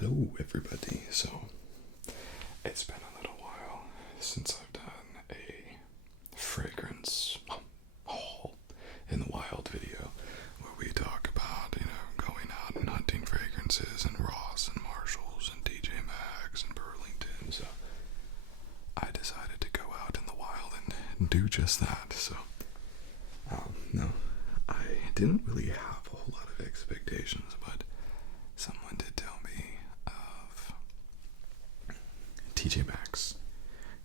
Hello, everybody. So, it's been a little while since I've done a fragrance haul in the wild video where we talk about, going out and hunting fragrances and Ross and Marshalls and TJ Maxx and Burlington. So, I decided to go out in the wild and do just that. So, no, I didn't really have a whole lot of expectations, but someone did tell me of TJ Maxx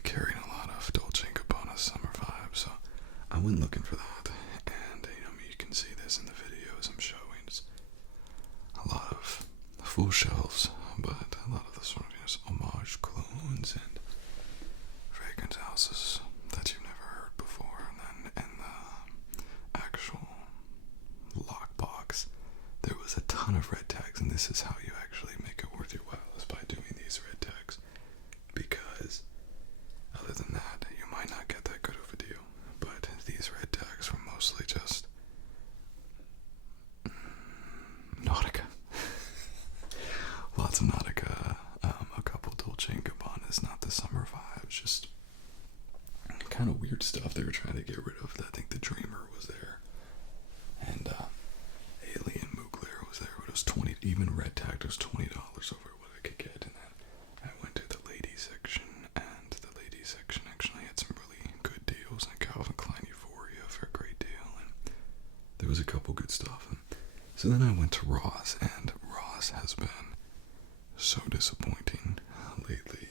carrying a lot of Dolce & Gabbana summer vibes, so I went looking for that, and you can see this in the videos I'm showing. It's a lot of full shelves, but a lot of the sort of homage colognes and fragrance houses that you've never heard before, and then in the actual lockbox there was a ton of red tags, and this is how you actually make it worth your while, is by doing these red tags, because other than that you might not get that good of a deal. But these red tags were mostly just Nautica. Lots of Nautica, a couple Dolce & Gabbanas, not the summer vibes, just kind of weird stuff they were trying to get rid of. I think the Dreamer was there, and Alien Mugler was there, but it was 20, even red tagged, it was $20 over what I could get. And then I went to the ladies section, and the ladies section actually had some really good deals, and Calvin Klein Euphoria for a great deal, and there was a couple good stuff. And so then I went to Ross, and Ross has been so disappointing lately.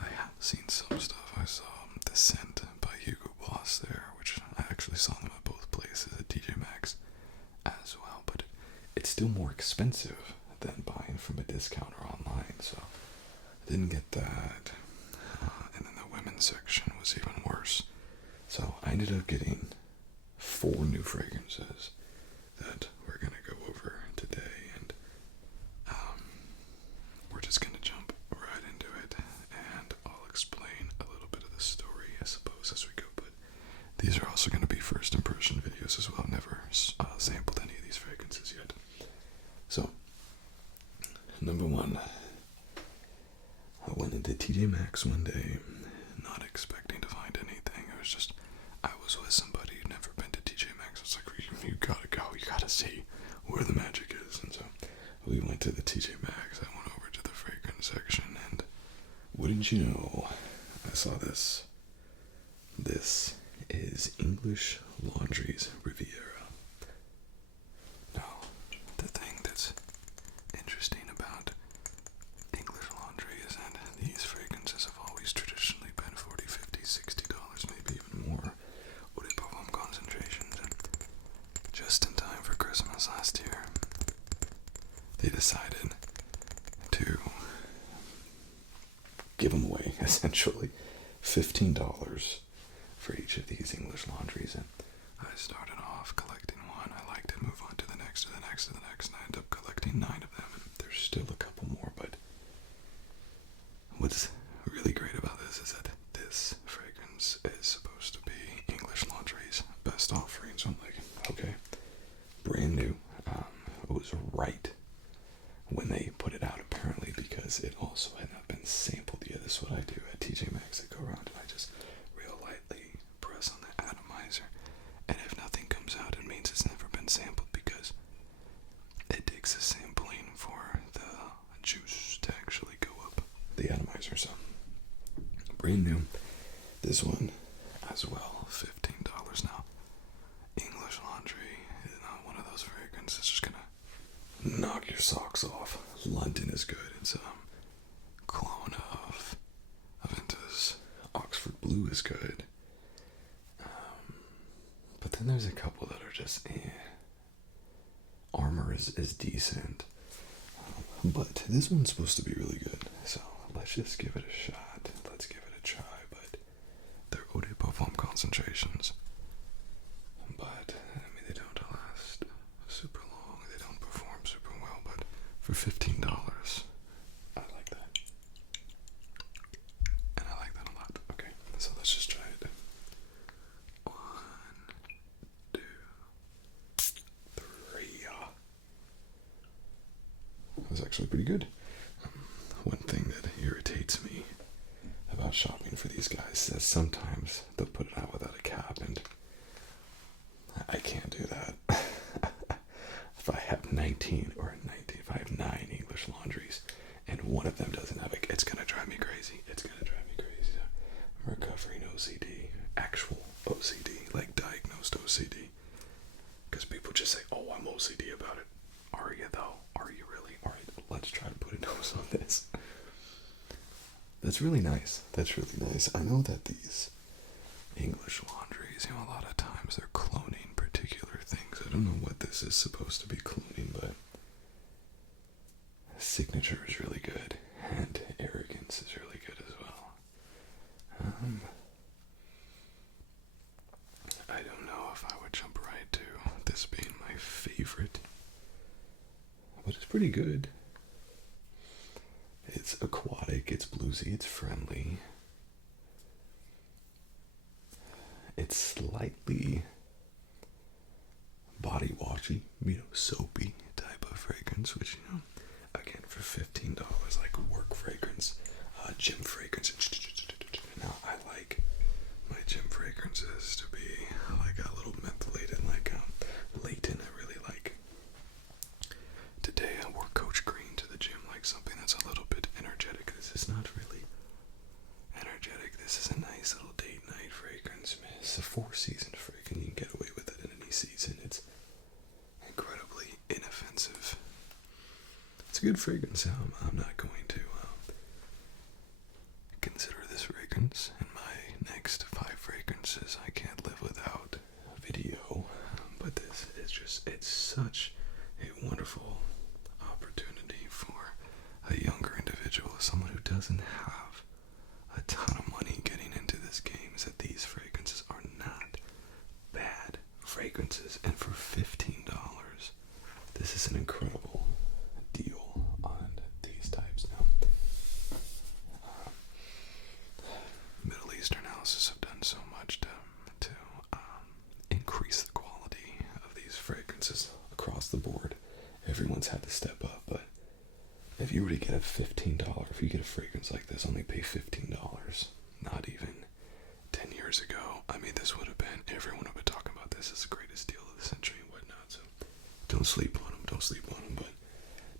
I have seen some stuff. I saw The Scent by Hugo Boss there, which I actually saw them at both places, at TJ Maxx as well, but it's still more expensive than buying from a discounter online, so I didn't get that. And then the women's section was even worse. So I ended up getting 4 new fragrances that we're going to go over today, and we're just going to jump right into it, and I'll explain a little bit of the story, I suppose, as we go. But these are also going to be first impression videos as well. I've never sampled any of these fragrances yet. So, number 1, I went into TJ Maxx one day, not expecting to find anything. It was just, I was with somebody who'd never been to TJ Maxx. It's like, you gotta go, you gotta see where the magic is. And so, we went to the TJ Maxx. I went over to the fragrance section, and wouldn't you know, I saw this. This is English Laundry's Riviera. Now, the thing that's interesting about English Laundry is that these fragrances have always traditionally been $40, $50, $60, maybe even more eau de parfum concentrations, and just in time for Christmas last year, they decided to give them away, essentially. $15 for each of these English Laundries, and I started off collecting one. I liked it, move on to the next, to the next, to the next, and I ended up collecting 9 of them, and there's still a couple more. But what's really great about this is that this fragrance is supposed to be English Laundry's best offering, so I'm like, okay, brand new. It was right when they put it out, apparently, because it also had not been sampled yet. This is what I do at TJ Maxx. I go around and I just real lightly press on the atomizer, and if nothing comes out, it means it's never been sampled, because it takes a sampling for the juice to actually go up the atomizer. So, brand new. This one as well, $15 now. English Laundry is not one of those fragrances that's just gonna knock your socks off. London is good. It's clone of Aventa's Oxford Blue is good. But then there's a couple that are just Armor is decent. But this one's supposed to be really good. So let's just give it a shot. Let's give it a try. But they're eau de parfum concentrations. But they don't last super long. They don't perform super well. But for $15, I like that. And I like that a lot. Okay, so let's just try it. 1, 2, 3. That was actually pretty good. one thing that irritates me about shopping for these guys is that sometimes they'll put it out without a cap, and I can't do that. If I have 19, if I have 9 English laundries, and one of them doesn't have it, it's gonna drive me crazy. It's gonna drive me crazy. I'm recovering OCD, actual OCD, like diagnosed OCD. Because people just say, "Oh, I'm OCD about it." Are you though? Are you really? All right, let's try to put a nose on this. That's really nice. That's really nice. I know that these English laundries, a lot of times they're cloning particular things. I don't know what this is supposed to be cloning, but signature is really good, and arrogance is really good as well. I don't know if I would jump right to this being my favorite, but it's pretty good. It's aquatic, it's bluesy, it's friendly. It's slightly body washy, soapy type of fragrance, which, again, for $15, like work fragrance, gym fragrance. Now, I like my gym fragrances to be like a little mentholated, like Layton. I really like. Today I wore Coach Green to the gym, like something that's a little bit energetic. This is not really energetic. This is a nice little date night fragrance. It's a 4-season fragrance. You can get away with it in any season. It's incredibly inoffensive. It's a good fragrance. I'm not going to consider this fragrance in my next 5 fragrances I can't live without video, but this is just, it's such a wonderful opportunity for a younger individual, someone who doesn't have a ton of money getting into this game, is that these fragrances are not bad fragrances, and for $15, this is an incredible deal on these types. Now, Middle Eastern houses have done so much to increase the quality of these fragrances across the board. Everyone's had to step up, but if you were to get a $15, if you get a fragrance like this, only pay $15, not even 10 years ago, this would have been, everyone would have been talking about this as the greatest deal of the century and whatnot, so don't sleep on them, but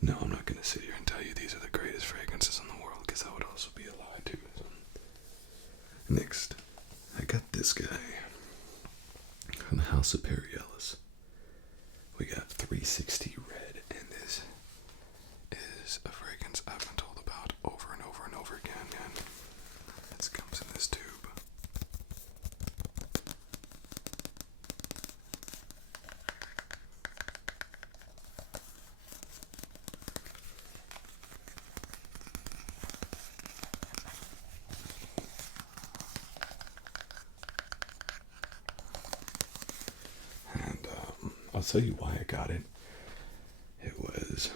no, I'm not going to sit here and tell you these are the greatest fragrances in the world, because that would also be a lie too. So. Next, I got this guy from the House of Perry Ellis. We got 360 Red, and this is a fragrance I've been told about over and over and over again, and it comes in this tube. I'll tell you why I got it. It was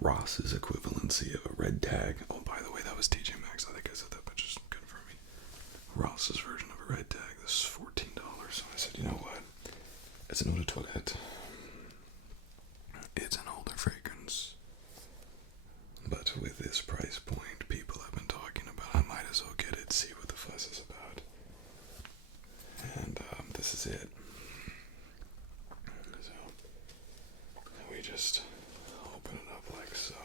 Ross's equivalency of a red tag. Oh, by the way, that was TJ Maxx. I think I said that, but just confirming. Ross's version of a red tag. This is $14. So I said, you know what? It's an eau de toilette. It's an older fragrance. But with this price point, people have been talking about, I might as well get it, see what the fuss is about. And this is it. Just open it up like so.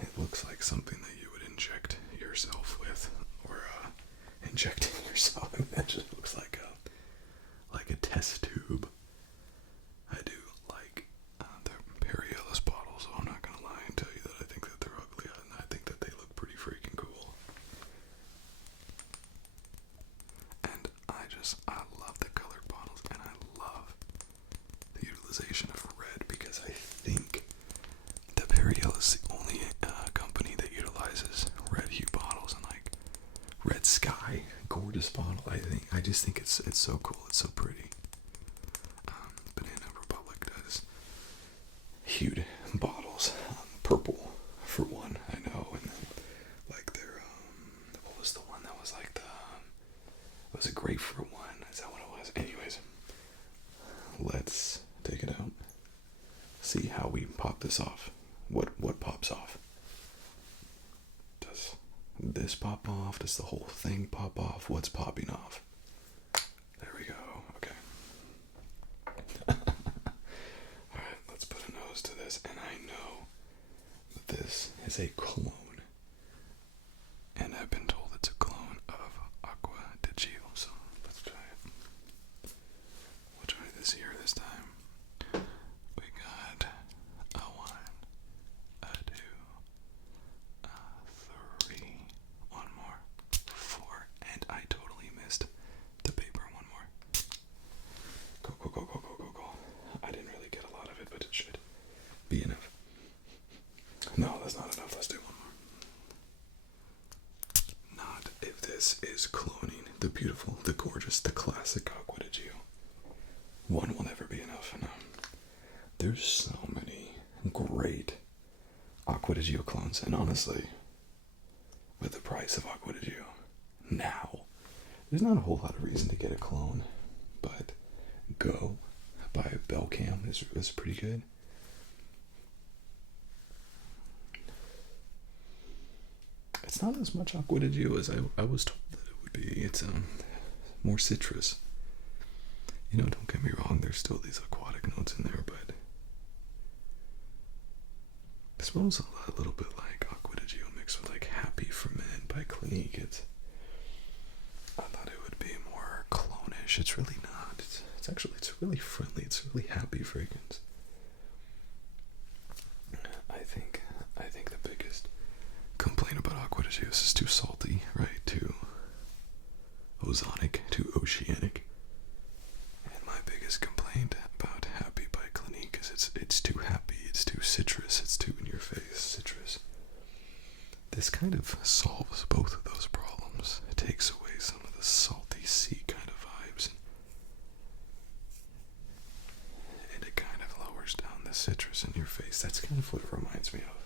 It looks like something that you would inject yourself with, or injecting yourself. Imagine it looks like a test tube. I do like the Perry Ellis bottles, so I'm not gonna lie and tell you that I think that they're ugly, and I think that they look pretty freaking cool. And I love the colored bottles, and I love the utilization of red, because I think that Perry Ellis is the only company that utilizes red hue bottles, and like red sky, gorgeous bottle. I just think it's so cool, it's so pretty. Banana Republic does hued bottles, purple for one, I know, and then like their what was the one that was like it was a grapefruit one? Is that what it was? Anyways, let's take it out. See how we pop this off. What pops off? this pop off? Does the whole thing pop off? What's popping off? There we go. Okay. Alright, let's put a nose to this. And I know that this is a cologne. And I've been told it's a clone of Aqua di Gio. So let's try it. We'll try this here this time. We got a 1, a 2, a 3, one more, 4, and I totally missed the paper. One more. Go, go, go, go, go, go, go. I didn't really get a lot of it, but it should be enough. No, that's not enough. Let's do one more. Not if this is cloning the beautiful, the gorgeous, the classic Aqua di Gio. One will never be enough. No. There's so many great Aqua di Gio clones, and honestly, with the price of Aqua di Gio now, there's not a whole lot of reason to get a clone, but Go by Belcam is pretty good. It's not as much Aqua di Gio as I was told that it would be. It's more citrus. You know, don't get me wrong, there's still these aquatic notes in there, but it smells a little bit like Aqua di Gio mixed with like Happy for Men by Clinique. I thought it would be more clone-ish. It's really not. It's really friendly. It's really happy fragrance. I think the biggest complaint about Aqua di Gio is it's too salty, right? Too ozonic, too oceanic. And my biggest complaint about Happy by Clinique is it's too happy, it's too citrus, it's too in your face citrus. This kind of solves both of those problems. It takes away some of the salty sea kind of vibes. And it kind of lowers down the citrus in your face. That's kind of what it reminds me of.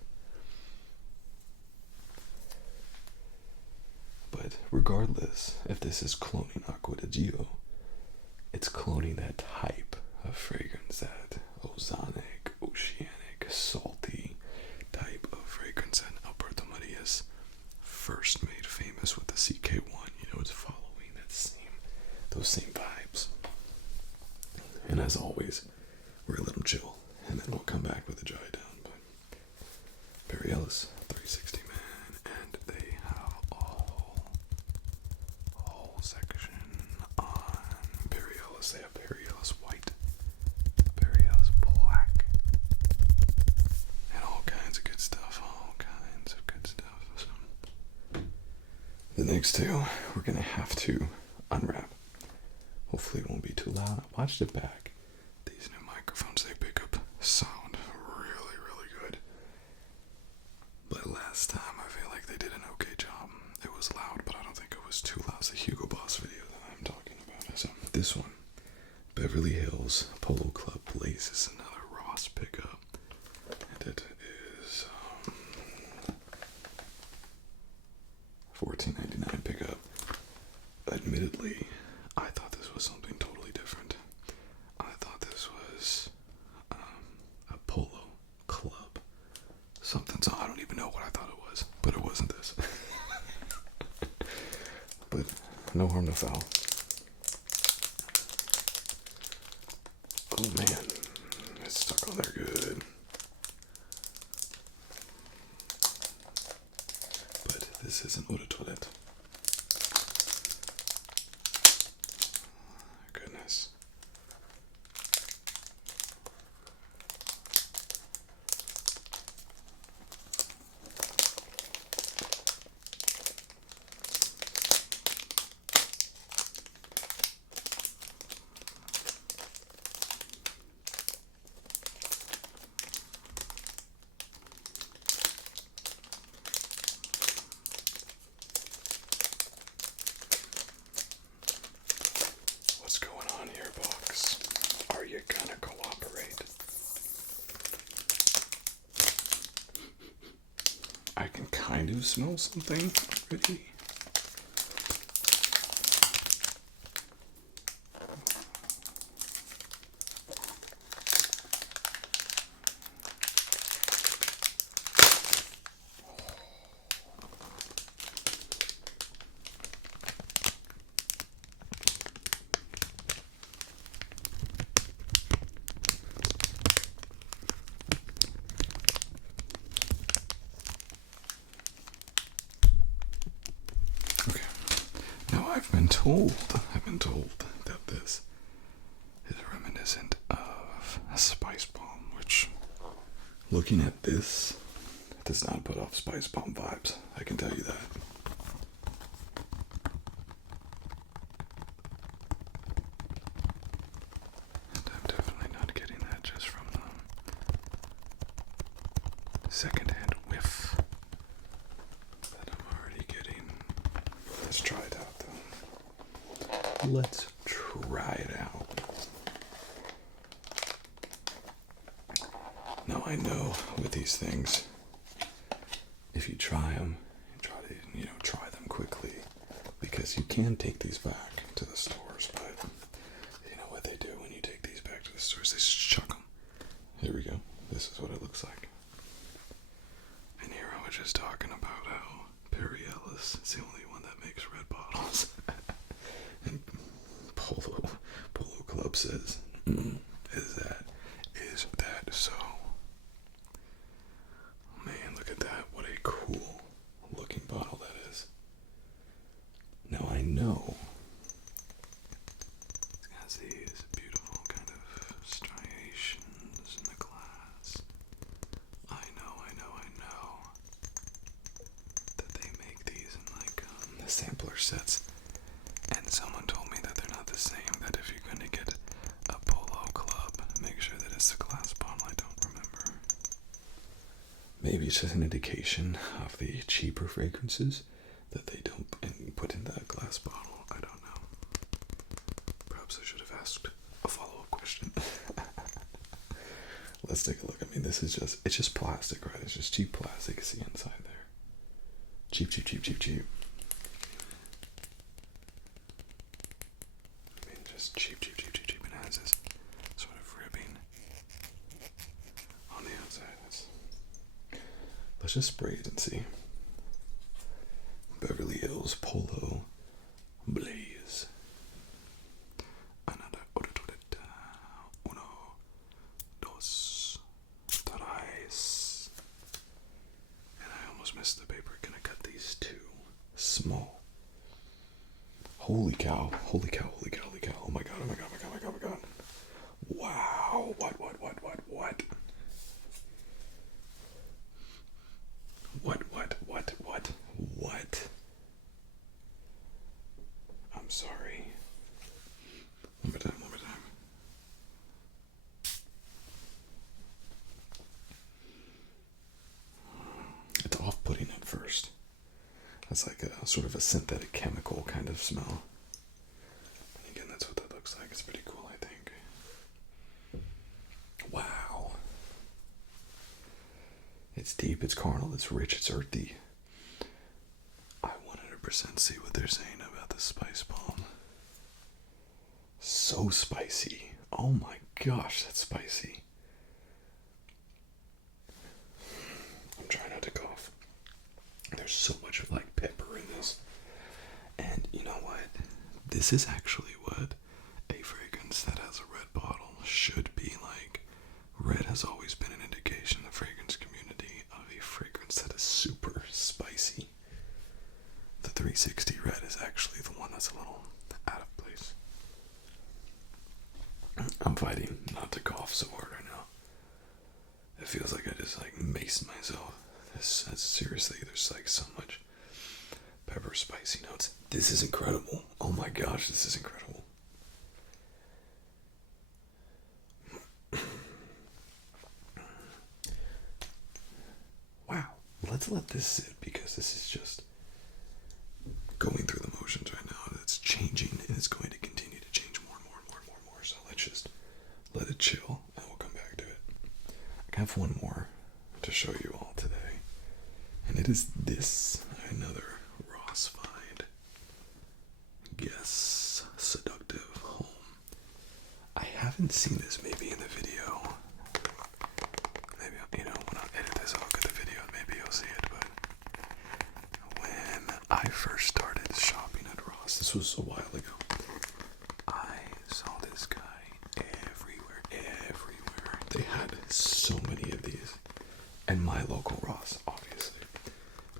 But regardless if this is cloning Aqua di Gio, it's cloning that type of fragrance, that ozonic, oceanic, salty type of fragrance that Alberto Maria's first made famous with the CK1. You know, it's following those same vibes. And as always, we're a little chill, and then we'll come back with a dry down. But Perry Ellis, 360 man, and they have a whole section on Perry Ellis. They have Perry Ellis white, Perry Ellis black, and all kinds of good stuff. So the next two, we're gonna have to unwrap. Hopefully it won't be too loud. I watched it back. These new microphones, they pick up sound really, really good. But last time, I feel like they did an okay job. It was loud, but I don't think it was too loud. It's the Hugo Boss video that I'm talking about. So this one, Beverly Hills Polo Club Blaze, is another Ross pickup. And it is $14.99 pickup. Admittedly, I thought this was something totally different. I thought this was a Polo Club something. So I don't even know what I thought it was, but it wasn't this. But no harm, no foul. Oh man, it's stuck on there good. But this is an eau de toilette. Goodness. What's going on here, box? Are you gonna cooperate? I can kind of smell something already. I've been told that this is reminiscent of a spice bomb, which, looking at this, does not put off spice bomb vibes. I can tell you that. And I'm definitely not getting that just from the secondhand whiff that I'm already getting. Let's try it out, though. Let's try it out. Now, I know with these things, if you try them, try to, try them quickly, because you can take these back to the stores, but you know what they do when you take these back to the stores? They just chuck them. Here we go. This is what it looks like. And here I was just talking about how Ellis is the only one that makes red bottles. And Polo Club says, is that so? Man, look at that. What a cool looking bottle that is. Now I know it's got these beautiful kind of striations in the glass. I know that they make these in like the sampler sets. And someone told me that they're not the same, that if you're going to get a Polo Club, make sure that it's the glass bottle. I don't remember. Maybe it's just an indication of the cheaper fragrances that they don't put in that glass bottle. I don't know. Perhaps I should have asked a follow-up question. Let's take a look. I mean, it's just plastic, right? It's just cheap plastic. See inside there. Cheap. Just cheap. And it has this sort of ribbing on the outside. Let's just spray it and see. Beverly Hills Polo Blaze. Another uno, dos, tres. And I almost missed the paper. Gonna cut these two small. Holy cow. Oh my god. Wow. What? I'm sorry. One more time. It's off-putting at first. It's like a sort of a synthetic chemical kind of smell. And again, that's what that looks like. It's pretty cool, I think. Wow. It's deep, it's carnal, it's rich, it's earthy. I 100% see what they're saying about the spice bomb. So spicy. Oh my gosh, that's spicy. I'm trying not to cough. There's so much of like pepper in this. And you know what? This is actually what a fragrance that has a red bottle should be like. Red has always been an indication in the fragrance community of a fragrance that is super spicy. The 360 red is actually the one that's a little out of place. I'm fighting not to cough so hard right now. It feels like I just like maced myself. Seriously, there's like so much pepper spicy notes. This is incredible. Oh my gosh, this is incredible. Wow. Let's let this sit because this is just going through the motions right now. It's changing and it's going to continue to change more and more. So let's just let it chill and we'll come back to it. I have one more to show you all today. And it is this, another Ross find. Yes, Seductive Homme. I haven't seen this maybe in the video. Maybe, when I edit this, I'll look at the video and maybe you'll see it. But when I first started shopping at Ross, this was a while ago, I saw this guy everywhere. They had so many of these. And my local Ross, obviously.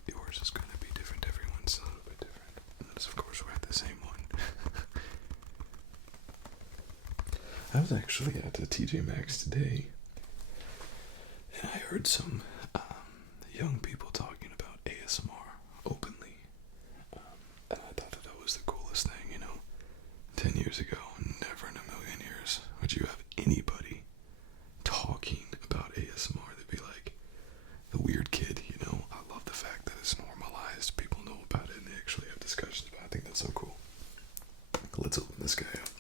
Yours is going to be different. Everyone's a little bit different. And that's, of course, we're at the same one. I was actually at the TJ Maxx today, and I heard some young people talking about ASMR openly, and I thought that was the coolest thing, 10 years ago, never in a million years would you have anybody talking about ASMR. They'd be like, the weird kid, I love the fact that it's normalized. People know about it and they actually have discussions about it. I think that's so cool. Let's open this guy up.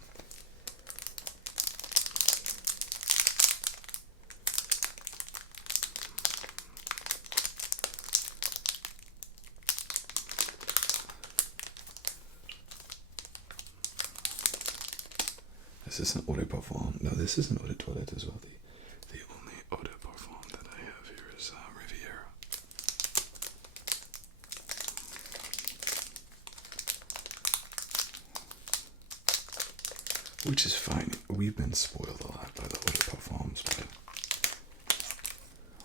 This is an eau de parfum. No, this is an eau de toilette as well. The only eau de parfum that I have here is Riviera. Which is fine. We've been spoiled a lot by the eau de parfums, but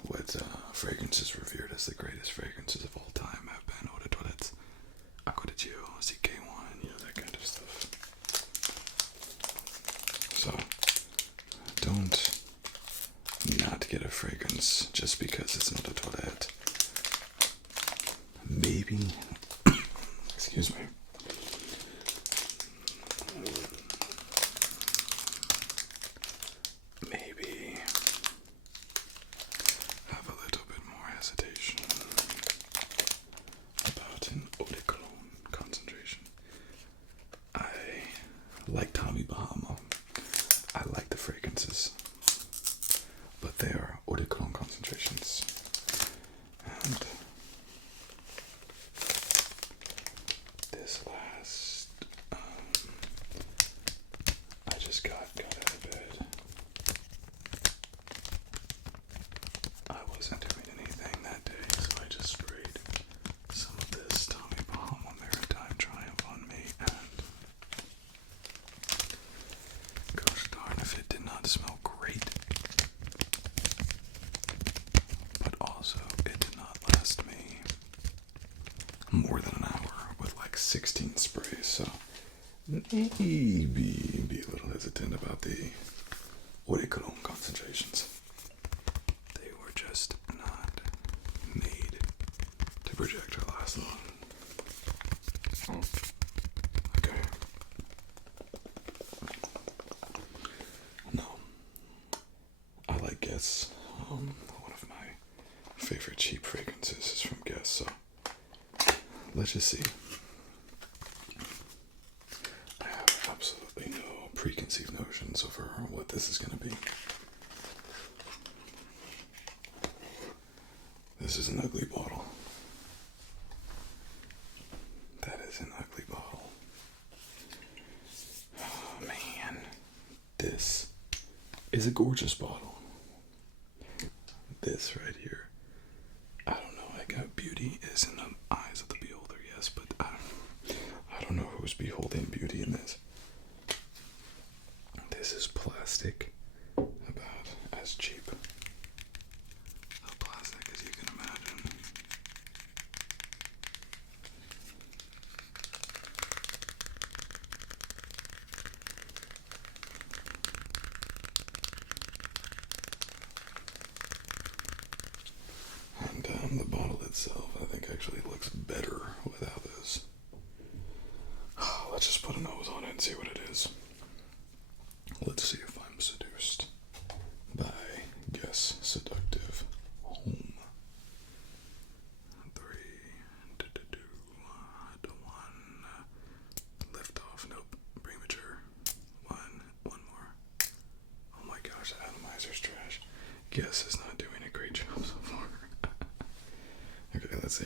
what fragrances revered as the greatest fragrances of all time have been eau de toilettes, Acqua di Gio, CK1, that kind of stuff. So, don't not get a fragrance just because it's not a toilette. Maybe, excuse me. Maybe have a little bit more hesitation about an eau de cologne concentration. I like Tommy Bahama. I like the fragrances, but they are eau de cologne concentrations, and this last, I just got out of bed. I wasn't doing anything that day, so I just sprayed some of this Tommy Bahama Maritime Triumph on me, and gosh darn if it did not smell great. But also, it did not last me more than an hour with like 16 sprays, so maybe be a little hesitant about the eau de cologne concentrations. They were just not made to project or last long. Okay. No. I like Guess. One of my favorite cheap fragrances is from Guess, so let's just see. I have absolutely no preconceived notions over what this is going to be. This is an ugly bottle. That is an ugly bottle. Oh man. This is a gorgeous bottle. This right here. I don't know, beauty is in the eyes of the beholder, yes, but I don't know who's beholding beauty in this. This is plastic, about as cheap a plastic as you can imagine. And the bottle itself, I think, actually looks better without this. Let's just put a nose on it and see what it is. Let's see if I'm seduced by Guess Seductive Homme. 3, 2, 1, lift off, nope, premature. One more. Oh my gosh, the atomizer's trash. Guess is not doing a great job so far. Okay, let's see.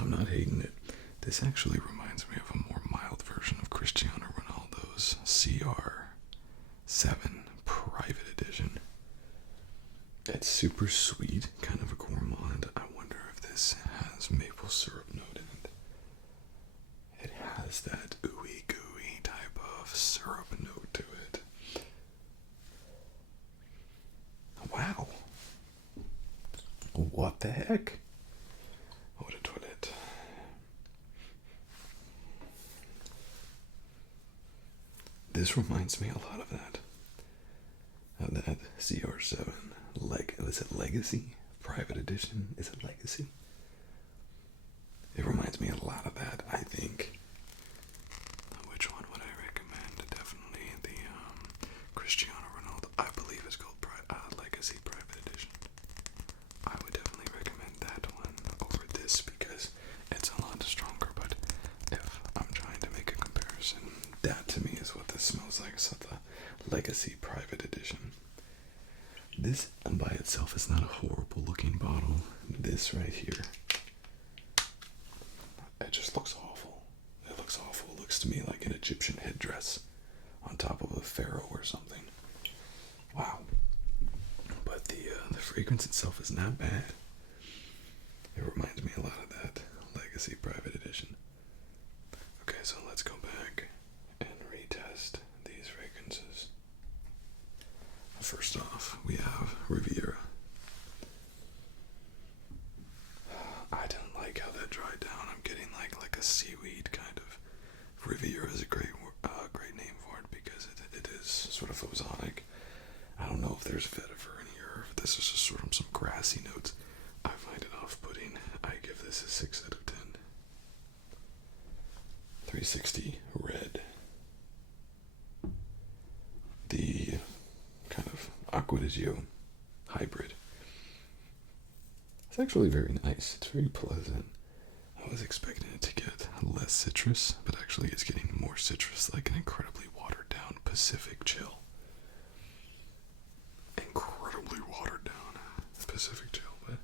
I'm not hating it. This actually reminds me of a more mild version of Cristiano Ronaldo's CR7 Private Edition. It's super sweet, kind of a gourmand. I wonder if this has maple syrup note in it. It has that ooey gooey type of syrup note to it. Wow. What heck? What a toilet. This reminds me a lot of that. Of that CR7. Was it Legacy? Private Edition? Is it Legacy? It reminds me a lot of that, I think. Which one would I recommend? Definitely the Cristiano Ronaldo. I believe it's called Legacy Private Edition. I would definitely recommend that one over this because it's a lot stronger. But if I'm trying to make a comparison, that to me is what this smells like. So the Legacy Private Edition. This by itself is not a horrible looking bottle. This right here, it just looks awful. It looks awful. It looks to me like an Egyptian headdress on top of a pharaoh or something. Wow. But the fragrance itself is not bad. It reminds me a lot of that Legacy Private Edition. Okay, so let's go back and retest these fragrances. First off, we have Riviera. I don't like how that dried down. I'm getting like a seaweed kind of. Riviera is a great name for it because it is sort of ozonic. I don't know if there's vetiver in here, or if this is just sort of some grassy notes. I find it off-putting. I give this a 6 out of 10. 360 red. The kind of Aqua di Gio hybrid. It's actually very nice. It's very pleasant. I was expecting it to get less citrus, but actually it's getting more citrus, like an incredibly watered down Pacific Chill. Incredibly watered down Pacific Chill, but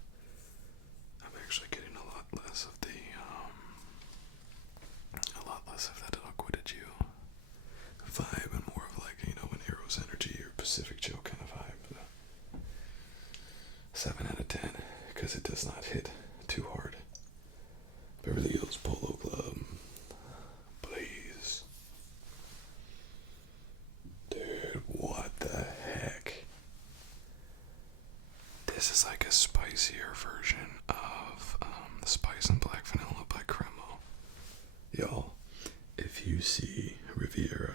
I'm actually getting a lot less of that Aqua di Gio vibe and more of like, an Eros Energy or Pacific Chill kind of vibe. 7 out of 10, because it does not hit too hard. Beverly Hills Polo Club. Blaze. Dude, what the heck? This is like a spicier version of the Spice and Black Vanilla by Cremo. Y'all, if you see Riviera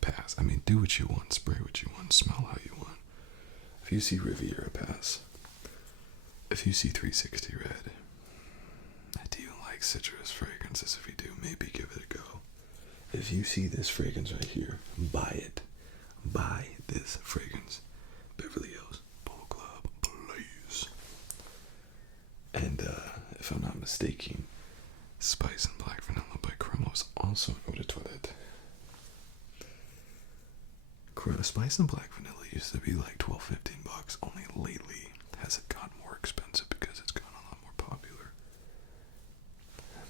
pass, I mean, do what you want, spray what you want, smell how you want. If you see Riviera pass, if you see 360 red, do you like citrus fragrances? If you do, maybe give it a go. If you see this fragrance right here, buy it. Buy this fragrance. Beverly Hills Polo Club Blaze. And if I'm not mistaken, Spice and Black Vanilla by Cremo is also an eau de toilette. Spice and Black Vanilla used to be like $12-15. Only lately has it gotten more expensive because it's gotten a lot more popular.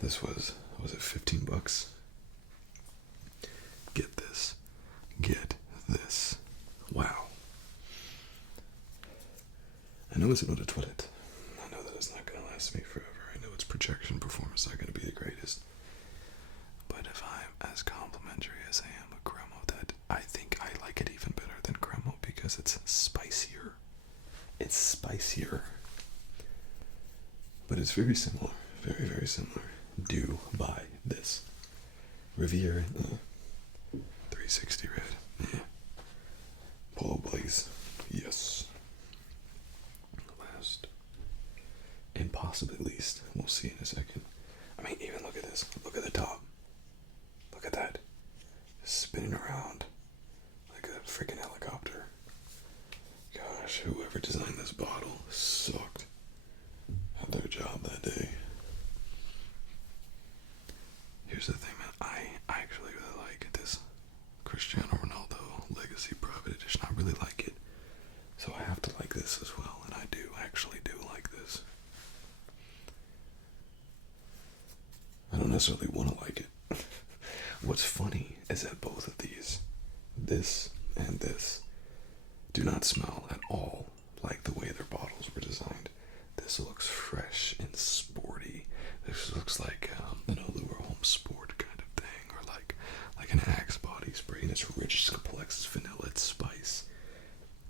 This was it $15? Get this. Get this. Wow. I know it's an eau de toilette. I know that it's not going to last me forever. I know its projection performance is not going to be the greatest. But if I'm as complimentary as I am with Cremo, that I think I like it even better than Cremo because it's spicier. It's spicier. But it's very similar. Very, very similar. Do buy this. Riviera, 360 red. Yeah. Polo Blaze. Yes. Last. And possibly least. We'll see in a second. I mean, even look at this. Look at the top. Look at that. Spinning around like a freaking helicopter. Gosh, whoever designed this bottle sucked at their job that day. Here's the thing, man. I actually really like this Cristiano Ronaldo Legacy Private Edition. I really like it. So I have to like this as well. And I actually do like this. I don't necessarily want to like it. What's funny is that both of these, this and this, do not smell at all like the way their bottles were designed. This looks fresh and sporty. This looks like an Allure Homme Sport kind of thing, or like an Axe body spray, and it's rich, it's complex, it's vanilla, it's spice.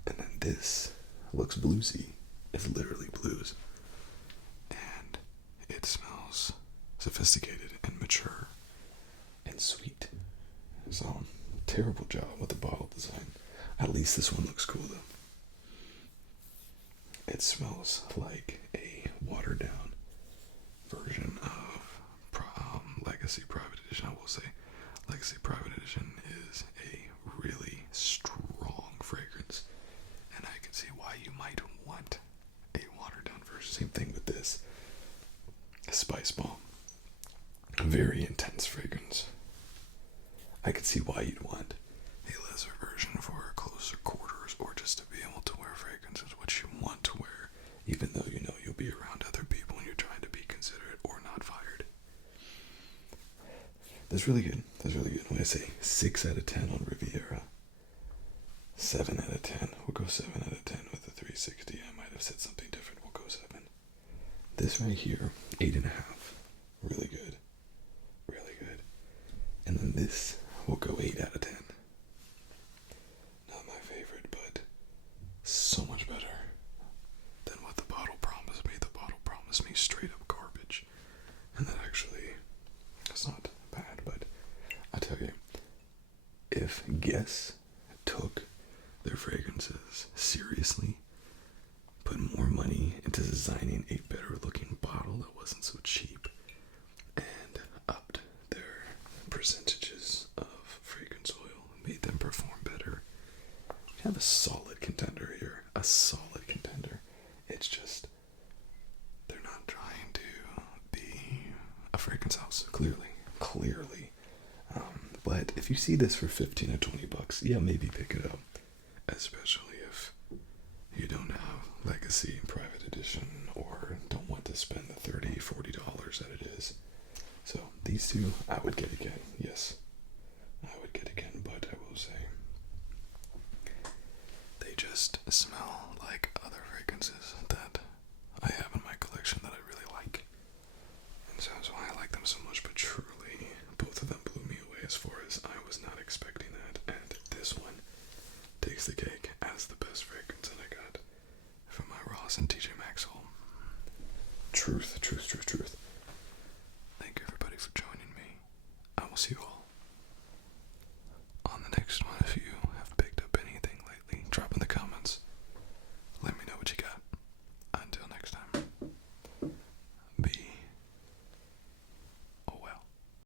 And then this looks bluesy. It's literally bluesy. booze. And it smells sophisticated and mature and sweet. So, terrible job with the bottle design. At least this one looks cool though. It smells like a watered down version of Legacy Private Edition. I will say Legacy Private Edition is a really strong fragrance, and I can see why you might want a watered down version. Same thing with this Spice Bomb. Very intense fragrance. I could see why you'd want a lesser version for closer quarters, or just to be able to wear fragrances which you want to wear, even though you know you'll be around other people and you're trying to be considerate or not fired. That's really good. That's really good. When I say 6 out of 10 on Riviera, 7 out of 10. We'll go 7 out of 10 with the 360. I might have said something different. We'll go 7. This right here, 8.5. Really good. Really good. And then this will go 8 out of 10. Not my favorite, but so much better than what the bottle promised me. The bottle promised me straight up garbage. And that actually, it's not bad, but I tell you, if Guess took their fragrances seriously, put more money into designing a better looking bottle that wasn't so cheap, and upped their percentages of fragrance oil, made them perform better, we have a solid contender here. A solid contender. It's just, they're not trying to be a fragrance house, clearly. But if you see this for 15 or 20 bucks, yeah, maybe pick it up. Especially if you don't have Legacy Private Edition or don't want to spend the $30, $40 that it is. So these two, I would get again. Yes, I would get again, but I will say they just smell like other fragrances that I have in my collection that I really like. And so that's why I like them so much, but truly, both of them blew me away as far as I was not expecting that. And this one takes the cake as the best fragrance that I got from my Ross and TJ Maxx haul. Truth. Thank you everybody for joining me. I will see you all on the next one. If you